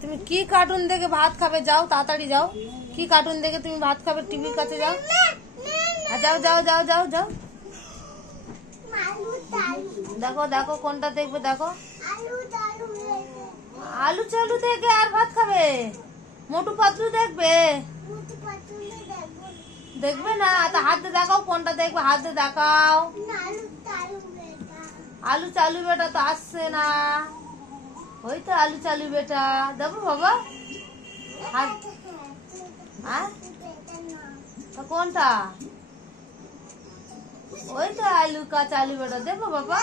তুমি কি কার্টুন দেখে ভাত খাবে? যাও তাড়াতাড়ি যাও। কি কার্টুন দেখে তুমি ভাত খাবে? টিভির কাছে যাও। যাও যাও যাও যাও যাও। দেখো দেখো কোনটা দেখবে, দেখো। আলু চালু দেখে আর ভাত খাবে? মোটু পাতলু দেখবে? দেখবে না তো হাত দিয়ে দেখাও কোনটা দেখবে, হাত দিয়ে দেখাও। আলু চালু বেটা তো আসছে না। ওই তো আলু চালু বেটা, দেখো বাবা। কোনটা? ওই তো আলু কা চালু বেটা, দেখো বাবা।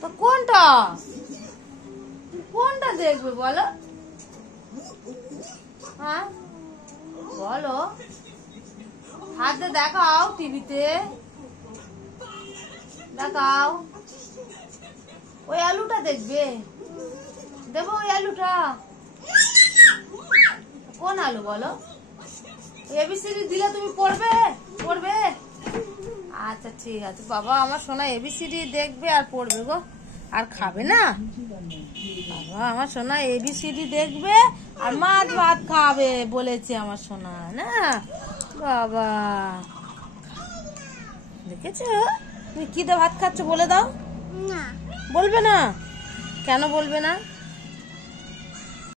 তো কোনটা কোনটা দেখবে বলো? হ্যাঁ বলো, হাতে দেখাও, টিভিতে দেখাও। ওই আলুটা দেখবে? দেবো ওই আলুটা। কোন আলু বলো? এবিসিডি দিলে তুমি পড়বে? পড়বে? আচ্ছা ঠিক আছে বাবা, আমার সোনা এবিসিডি দেখবে আর পড়বে গো, আর খাবে না। বাবা আমার সোনা এবিসিডি দেখবে আর মাছ ভাত খাবে বলেছে আমার সোনা না। বাবা দেখেছো তুমি কি দিয়ে ভাত খাচ্ছ? বলে দাও। বলবে না? কেন বলবে না?